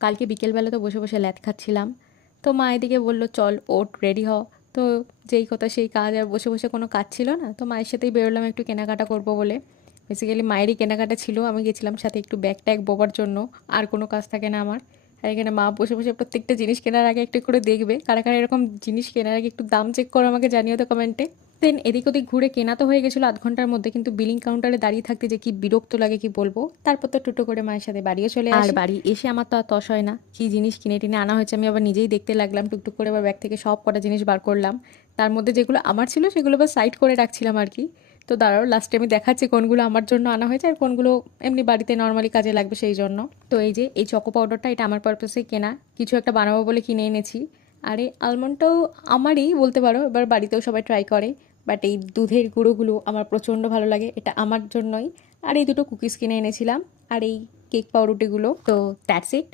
কালকে বিকেলবেলা তো বসে বসে ল্যাদ খাচ্ছিলাম। তো মা এদিকে বলল চল ওঠ রেডি হ। তো যেই কথা সেই কাজ, আর বসে বসে কোনো কাজ ছিল না, তো মায়ের সাথেই বেরোলাম একটু কেনাকাটা করব বলে। বেসিক্যালি মায়েরই কেনাকাটা ছিল, আমি গেছিলাম সাথে একটু ব্যাগ ট্যাগ বোবার জন্য। আর কোনো কাজ থাকে না আমার। আর এখানে মা বসে বসে প্রত্যেকটা জিনিস কেনার আগে একটু করে দেখবে, কারা কারা এরকম জিনিস কেনার আগে একটু দাম চেক করো, আমাকে জানিও তো কমেন্টে। দেন এদিক ওদিক ঘুরে কেনা তো হয়ে গেছিলো 1/2 ঘন্টার মধ্যে, কিন্তু বিলিং কাউন্টারে দাঁড়িয়ে থাকতে যে কি বিরক্ত লাগে কি বলবো। তারপর তো টোটো করে মায়ের সাথে বাড়িও চলে আসি। আর বাড়ি এসে আমার তো আর তস হয় না, কি জিনিস কিনে টিনে আনা হয়েছে আমি আবার নিজেই দেখতে লাগলাম। টুকটুক করে আবার ব্যাগ থেকে সব কটা জিনিস বার করলাম। তার মধ্যে যেগুলো আমার ছিল সেগুলো আবার সাইড করে রাখছিলাম আর কি। তো দাঁড়াও লাস্টে আমি দেখাচ্ছি কোনগুলো আমার জন্য আনা হয়েছে আর কোনগুলো এমনি বাড়িতে নর্মালি কাজে লাগবে সেই জন্য। তো এই যে এই চকো পাউডারটা, এটা আমার পারপাসে কেনা, কিছু একটা বানাবো বলে কিনে এনেছি। আর এই আলমন্ডটাও আমারই বলতে পারো, এবার বাড়িতেও সবাই ট্রাই করে। বাট এই দুধের গুঁড়োগুলো আমার প্রচণ্ড ভালো লাগে, এটা আমার জন্যই। আর এই দুটো কুকিজ কিনে এনেছিলাম, আর এই কেক পাউরুটিগুলো। তো দ্যাটস ইট।